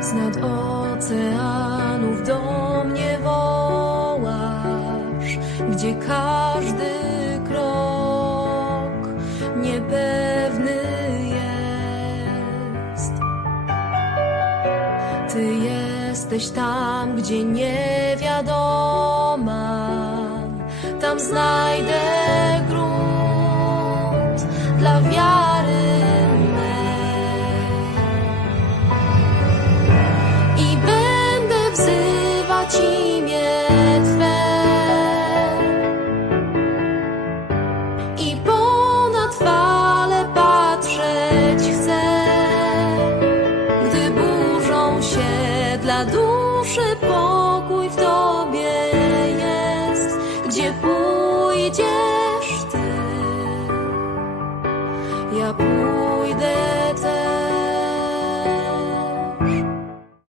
Z nad oceanów do mnie wołasz, gdzie każdy krok niepewny jest. Ty jesteś tam, gdzie nie wiadoma, tam znajdę grunt dla wiary dla duszy pokój w Tobie jest. Gdzie pójdziesz Ty? Ja pójdę